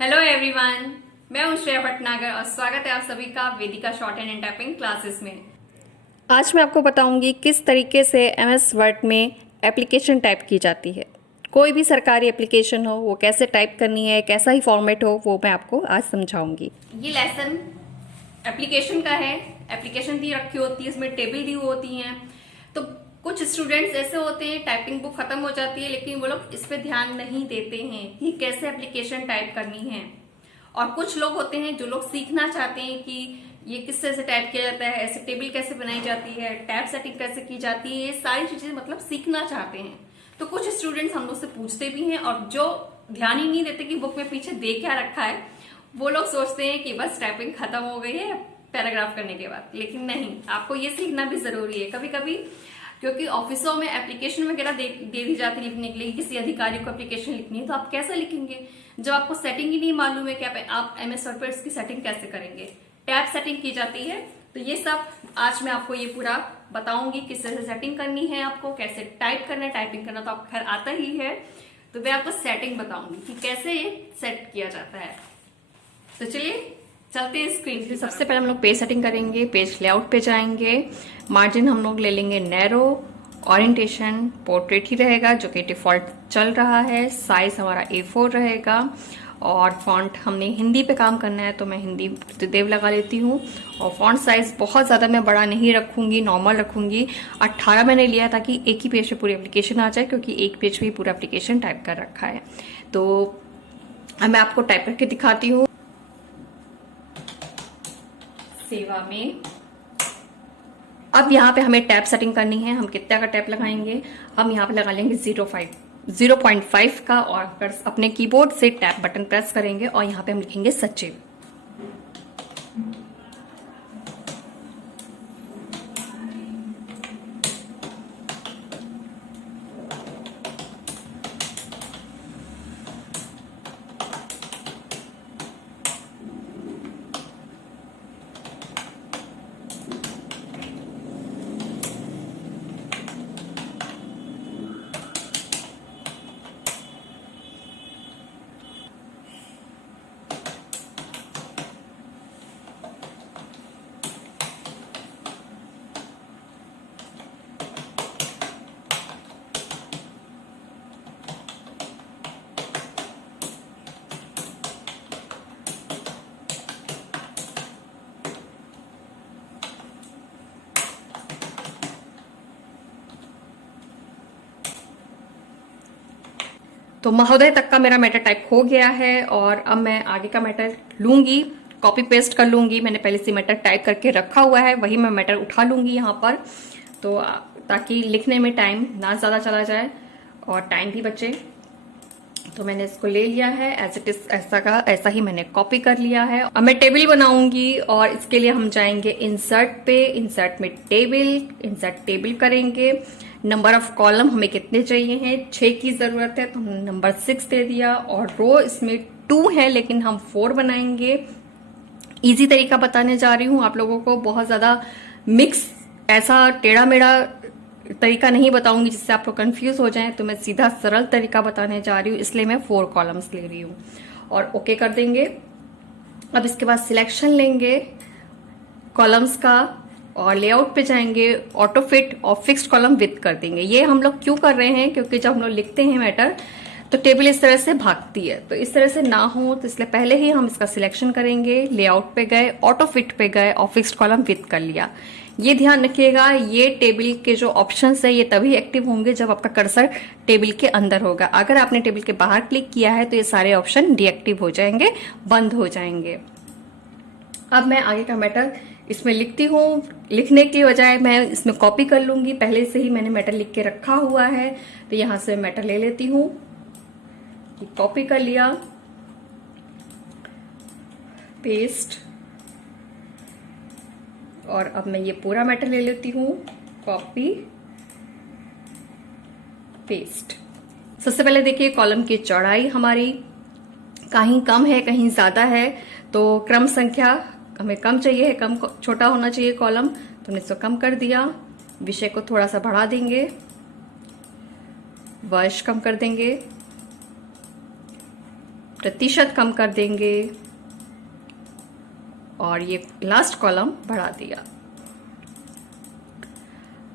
Hello everyone, मैं हूं श्रेया भटनागर और स्वागत है आप सभी का Vedika shorthand and typing classes में। आज मैं आपको बताऊंगी किस तरीके से एमएस वर्ड में एप्लीकेशन टाइप की जाती है। कोई भी सरकारी एप्लीकेशन हो वो कैसे टाइप करनी है, कैसा ही फॉर्मेट हो, वो मैं आपको आज समझाऊंगी। ये लेसन एप्लीकेशन का है। एप्लीकेशन दी रखी होती है, इसमें टेबल दी होती हैं। तो कुछ स्टूडेंट्स ऐसे होते हैं, टाइपिंग बुक खत्म हो जाती है लेकिन वो लोग इस पे ध्यान नहीं देते हैं कि कैसे एप्लीकेशन टाइप करनी है। और कुछ लोग होते हैं जो लोग सीखना चाहते हैं कि ये किस तरह से टाइप किया जाता है, ऐसे टेबल कैसे बनाई जाती है, टैब सेटिंग कैसे की जाती है, ये सारी चीजें मतलब सीखना चाहते हैं। तो कुछ स्टूडेंट्स हम लोग से पूछते भी हैं और जो ध्यान ही नहीं देते कि बुक में पीछे दे क्या रखा है, वो लोग सोचते हैं कि बस टाइपिंग खत्म हो गई है पैराग्राफ करने के बाद। लेकिन नहीं, आपको ये सीखना भी जरूरी है। कभी कभी क्योंकि ऑफिसों में एप्लीकेशन वगैरह दे दी जाती है लिखने के लिए, किसी अधिकारी को एप्लीकेशन लिखनी है तो आप कैसे लिखेंगे जब आपको सेटिंग ही नहीं मालूम है कि आप एमएस वर्ड पर इसकी सेटिंग कैसे करेंगे। टैब सेटिंग की जाती है। तो ये सब आज मैं आपको ये पूरा बताऊंगी किस तरह से सेटिंग करनी है, आपको कैसे टाइप करना है। टाइपिंग करना तो आपको खैर आता ही है, तो मैं आपको सेटिंग बताऊंगी कि कैसे ये सेट किया जाता है। तो चलिए चलते हैं स्क्रीन पे। सबसे पहले हम लोग पेज सेटिंग करेंगे। पेज लेआउट पे जाएंगे। मार्जिन हम लोग ले लेंगे नैरो। ओरिएंटेशन पोर्ट्रेट ही रहेगा जो कि डिफॉल्ट चल रहा है। साइज हमारा A4 रहेगा और फॉन्ट हमने हिंदी पे काम करना है तो मैं हिंदी देव लगा लेती हूँ। और फॉन्ट साइज बहुत ज़्यादा मैं बड़ा नहीं रखूंगी, नॉर्मल रखूंगी। 18 मैंने लिया ताकि एक ही पेज पे पूरी एप्लीकेशन आ जाए, क्योंकि एक पेज पे ही पूरा एप्लीकेशन टाइप कर रखा है। तो अब मैं आपको टाइप करके दिखाती हूँ। सेवा में अब यहाँ पे हमें टैब सेटिंग करनी है। हम कितना का टैब लगाएंगे? हम यहाँ पे लगा लेंगे 0.5 का और अपने कीबोर्ड से टैब बटन प्रेस करेंगे और यहाँ पे हम लिखेंगे सचिव। तो महोदय तक का मेरा मैटर टाइप हो गया है और अब मैं आगे का मैटर लूंगी, कॉपी पेस्ट कर लूंगी। मैंने पहले से मैटर टाइप करके रखा हुआ है, वही मैं मैटर उठा लूंगी यहाँ पर, तो ताकि लिखने में टाइम ना ज्यादा चला जाए और टाइम भी बचे। तो मैंने इसको ले लिया है एज इट इज, ऐसा का ऐसा ही मैंने कॉपी कर लिया है। अब मैं टेबल बनाऊंगी और इसके लिए हम जाएंगे इंसर्ट पे। इंसर्ट में टेबल, इंसर्ट टेबल करेंगे। नंबर ऑफ कॉलम हमें कितने चाहिए हैं? 6 की जरूरत है तो हमने नंबर 6 दे दिया। और रो इसमें 2 है लेकिन हम 4 बनाएंगे। इजी तरीका बताने जा रही हूँ आप लोगों को, बहुत ज्यादा मिक्स ऐसा टेढ़ा मेढ़ा तरीका नहीं बताऊंगी जिससे आप लोग कंफ्यूज हो जाएं। तो मैं सीधा सरल तरीका बताने जा रही हूँ, इसलिए मैं 4 कॉलम्स ले रही हूँ और ओके कर देंगे। अब इसके बाद सिलेक्शन लेंगे कॉलम्स का और लेआउट पे जाएंगे, ऑटो फिट और फिक्स्ड कॉलम विथ कर देंगे। ये हम लोग क्यों कर रहे हैं? क्योंकि जब हम लोग लिखते हैं मैटर तो टेबल इस तरह से भागती है, तो इस तरह से ना हो तो इसलिए पहले ही हम इसका सिलेक्शन करेंगे। लेआउट पे गए, ऑटो फिट पे गए और फिक्स्ड कॉलम विथ कर लिया। ये ध्यान रखिएगा, ये टेबल के जो ऑप्शंस है ये तभी एक्टिव होंगे जब आपका कर्सर टेबल के अंदर होगा। अगर आपने टेबल के बाहर क्लिक किया है तो ये सारे ऑप्शन डीएक्टिव हो जाएंगे, बंद हो जाएंगे। अब मैं आगे का मैटर इसमें लिखती हूँ। लिखने की बजाय मैं इसमें कॉपी कर लूंगी, पहले से ही मैंने मैटर लिख के रखा हुआ है। तो यहां से मैटर ले लेती हूँ, कॉपी कर लिया, पेस्ट, और अब मैं ये पूरा मैटर ले लेती हूँ, कॉपी पेस्ट। सबसे पहले देखिए कॉलम की चौड़ाई हमारी कहीं कम है कहीं ज्यादा है, तो क्रम संख्या हमें कम चाहिए है, कम छोटा होना चाहिए कॉलम, तो हमने इसको कम कर दिया। विषय को थोड़ा सा बढ़ा देंगे, वर्ष कम कर देंगे, प्रतिशत कम कर देंगे और ये लास्ट कॉलम बढ़ा दिया।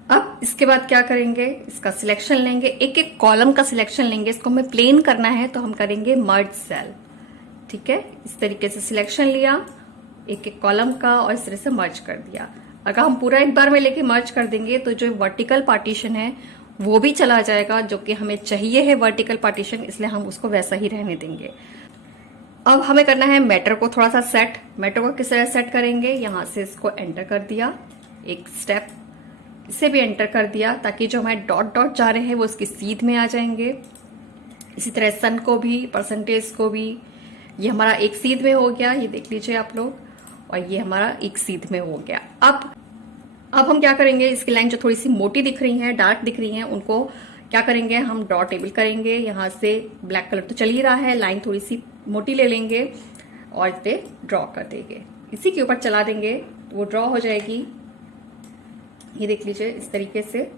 अब इसके बाद क्या करेंगे, इसका सिलेक्शन लेंगे, एक एक कॉलम का सिलेक्शन लेंगे। इसको हमें प्लेन करना है तो हम करेंगे मर्ज सेल। ठीक है, इस तरीके से सिलेक्शन लिया एक एक कॉलम का और इस तरह से मर्ज कर दिया। अगर हम पूरा एक बार में लेके मर्ज कर देंगे तो जो वर्टिकल पार्टीशन है वो भी चला जाएगा, जो कि हमें चाहिए है वर्टिकल पार्टीशन, इसलिए हम उसको वैसा ही रहने देंगे। अब हमें करना है मैटर को थोड़ा सा सेट। मैटर को किस तरह सेट करेंगे, यहां से इसको एंटर कर दिया, एक स्टेप इसे भी एंटर कर दिया ताकि जो हमारे डॉट डॉट जा रहे हैं वो उसकी सीध में आ जाएंगे। इसी तरह सन को भी, परसेंटेज को भी, ये हमारा एक सीध में हो गया, ये देख लीजिए आप लोग, और ये हमारा एक सीध में हो गया। अब हम क्या करेंगे, इसकी लाइन जो थोड़ी सी मोटी दिख रही है, डार्क दिख रही है, उनको क्या करेंगे, हम ड्रॉ टेबल करेंगे। यहां से ब्लैक कलर तो चल ही रहा है, लाइन थोड़ी सी मोटी ले लेंगे और इस पे ड्रॉ कर देंगे, इसी के ऊपर चला देंगे तो वो ड्रॉ हो जाएगी। ये देख लीजिए इस तरीके से।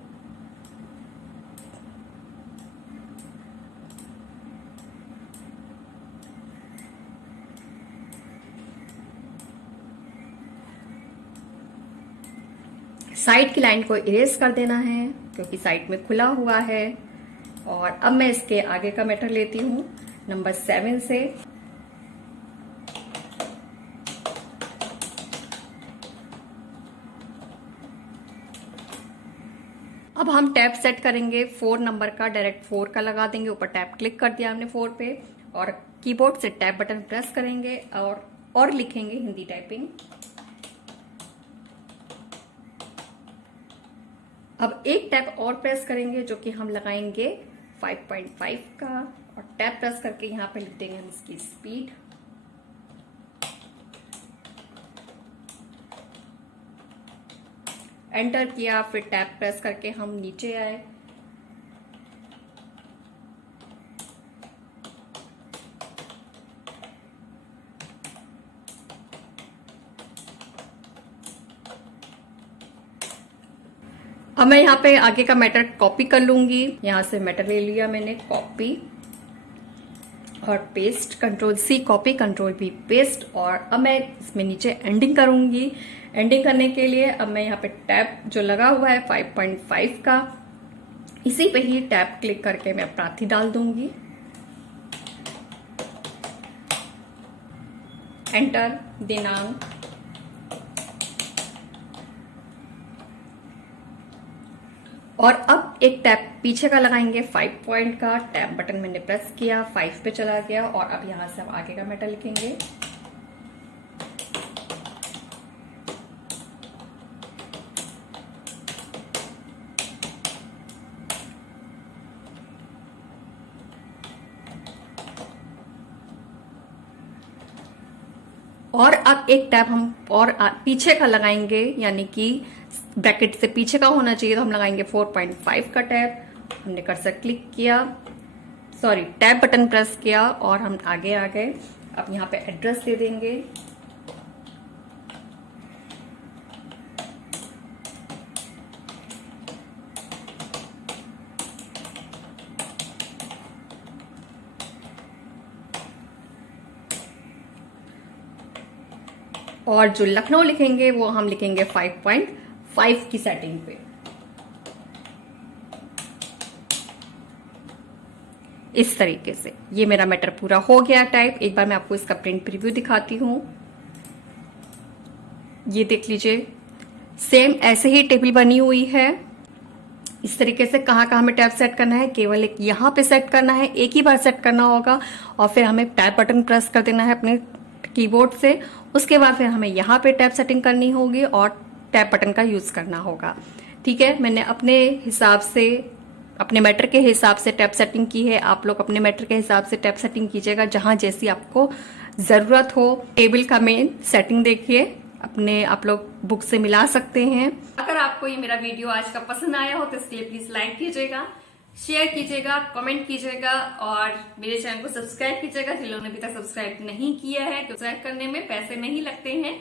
साइड की लाइन को इरेज कर देना है क्योंकि साइड में खुला हुआ है। और अब मैं इसके आगे का मैटर लेती हूं नंबर 7 से। अब हम टैब सेट करेंगे 4 नंबर का, डायरेक्ट 4 का लगा देंगे। ऊपर टैब क्लिक कर दिया हमने 4 पे और कीबोर्ड से टैब बटन प्रेस करेंगे और लिखेंगे हिंदी टाइपिंग। अब एक टैब और प्रेस करेंगे जो कि हम लगाएंगे 5.5 का, और टैब प्रेस करके यहां पे लिख देंगे हम इसकी स्पीड। एंटर किया, फिर टैब प्रेस करके हम नीचे आए। अब मैं यहाँ पे आगे का मैटर कॉपी कर लूंगी। यहां से मैटर ले लिया मैंने, कॉपी और paste, control C copy, control B paste. और अब मैं इसमें नीचे एंडिंग करूंगी। एंडिंग करने के लिए अब मैं यहाँ पे टैब जो लगा हुआ है 5.5 का, इसी पे ही टैब क्लिक करके मैं प्रार्थी डाल दूंगी। एंटर, दिनांक, और अब एक टैब पीछे का लगाएंगे 5 पॉइंट का। टैब बटन मैंने प्रेस किया, 5 पे चला गया और अब यहां से हम आगे का मैटर लिखेंगे। और अब एक टैब हम और पीछे का लगाएंगे, यानी कि ब्रैकेट से पीछे का होना चाहिए, तो हम लगाएंगे 4.5 का टैब। हमने कर्सर क्लिक किया, सॉरी टैब बटन प्रेस किया और हम आगे आ गए। अब यहाँ पे एड्रेस दे देंगे। और जो लखनऊ लिखेंगे वो हम लिखेंगे 5.5 की सेटिंग पे। इस तरीके से ये मेरा मैटर पूरा हो गया टाइप। एक बार मैं आपको इसका प्रिंट प्रीव्यू दिखाती हूं। ये देख लीजिए, सेम ऐसे ही टेबल बनी हुई है। इस तरीके से कहाँ कहाँ हमें टैब सेट करना है, केवल एक यहाँ पे सेट करना है, एक ही बार सेट करना होगा और फिर हमें टैब बटन प्रेस कर देना है अपने कीबोर्ड से। उसके बाद फिर हमें यहाँ पे टैब सेटिंग करनी होगी और टैब बटन का यूज करना होगा। ठीक है, मैंने अपने हिसाब से, अपने मैटर के हिसाब से टैब सेटिंग की है। आप लोग अपने मैटर के हिसाब से टैब सेटिंग कीजिएगा, जहां जैसी आपको जरूरत हो। टेबल का मेन सेटिंग देखिए, अपने आप लोग बुक से मिला सकते हैं। अगर आपको ये मेरा वीडियो आज का पसंद आया हो तो इसके लिए प्लीज लाइक कीजिएगा, शेयर कीजिएगा, कमेंट कीजिएगा और मेरे चैनल को सब्सक्राइब कीजिएगा। जिन लोगों ने अभी तक सब्सक्राइब नहीं किया है, सब्सक्राइब करने में पैसे नहीं लगते हैं,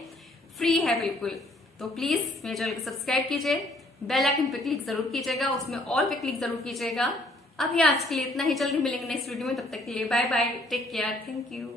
फ्री है बिल्कुल। तो प्लीज मेरे चैनल को सब्सक्राइब कीजिए, बेल आइकन पे क्लिक जरूर कीजिएगा, उसमें ऑल पे क्लिक जरूर कीजिएगा अभी आज के लिए इतना ही, जल्दी मिलेंगे नेक्स्ट वीडियो में, तब तक के लिए bye bye, take care, thank you.